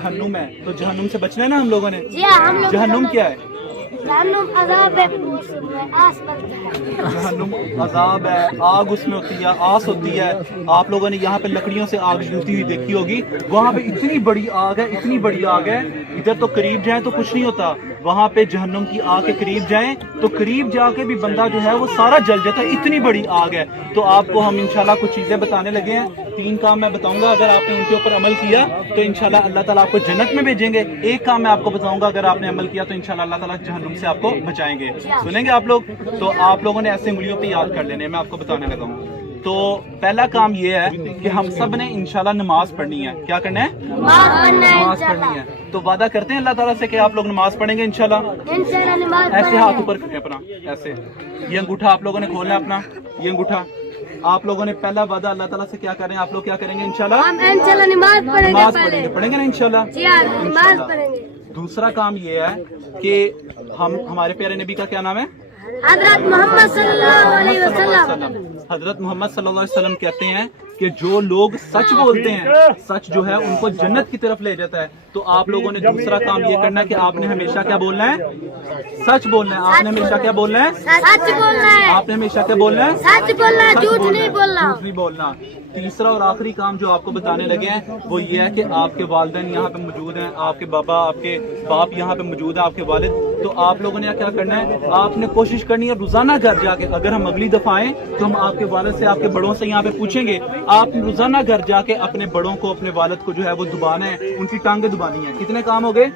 जहन्नुम है, तो जहन्नुम से बचना है ना हम लोगों ने। जी हाँ, हम लोग जहन्नुम क्या है? जहन्नुम अज़ाब है, उसमें आस बनता है। जहन्नुम अजाब है, आग उसमें होती है, आस होती है। आप लोगों ने यहाँ पे लकड़ियों से आग जलती हुई देखी होगी, वहाँ पे इतनी बड़ी आग है, इतनी बड़ी आग है, इधर तो करीब जाए तो कुछ नहीं होता, वहाँ पे जहन्नुम की आग के करीब जाएं तो करीब जाके भी बंदा जो है वो सारा जल जाता है, इतनी बड़ी आग है। तो आपको हम इंशाल्लाह कुछ चीजें बताने लगे हैं, 3 काम मैं बताऊंगा, अगर आपने उनके ऊपर अमल किया तो इंशाल्लाह अल्लाह ताला आपको जन्नत में भेजेंगे। एक काम मैं आपको बताऊंगा, अगर आपने अमल किया तो इंशाल्लाह अल्लाह ताला जहन्नुम से आपको बचाएंगे। सुनेंगे आप लोग? तो आप लोगों ने ऐसे उंगलियों पे याद कर लेने, मैं आपको बताने लगा हूँ। तो पहला काम ये है कि हम सब ने इंशाल्लाह नमाज पढ़नी है। क्या करना है? नमाज पढ़नी है। तो वादा करते हैं अल्लाह ताला से कि आप लोग नमाज पढ़ेंगे इंशाल्लाह। ऐसे हाथ ऊपर करके अपना, ऐसे ये अंगूठा आप लोगों ने खोलना है अपना, ये अंगूठा आप लोगों ने पहला वादा अल्लाह ताला से क्या करें, आप लोग क्या करेंगे इंशाल्लाह? हम इंशाल्लाह नमाज पढ़ेंगे, पढ़ेंगे ना इंशाल्लाह। जी हाँ, नमाज पढ़ेंगे। दूसरा काम ये है कि हम हमारे प्यारे नबी का क्या नाम है? हज़रत मोहम्मद सल्लल्लाहु अलैहि वसल्लम। हजरत मोहम्मद सल्लल्लाहु अलैहि वसल्लम कहते हैं कि जो लोग सच बोलते हैं, सच जो है उनको जन्नत की तरफ ले जाता है। तो आप लोगों ने दूसरा काम ये करना है कि आपने हमेशा क्या बोलना है? सच बोलना है। आपने हमेशा क्या बोलना है? सच बोलना है। आपने हमेशा क्या बोलना है? सच बोलना है, सच झूठ बोलना नहीं है, बोलना। झूठ नहीं बोलना। तीसरा और आखिरी काम जो आपको बताने लगे हैं वो ये है कि आपके वालिदैन यहाँ पे मौजूद हैं, आपके बाबा, आपके बाप यहाँ पे मौजूद है, आपके वालिद। तो आप लोगों ने क्या करना है? आपने कोशिश करनी है रोजाना घर जाके, अगर हम अगली दफा आए तो हम आपके वालिद से, आपके बड़ों से यहाँ पे पूछेंगे, आप रोजाना घर जाके अपने बड़ों को, अपने वालिद को जो है वो दुबाना है, उनकी टांगे दुबानी है। कितने काम हो गए?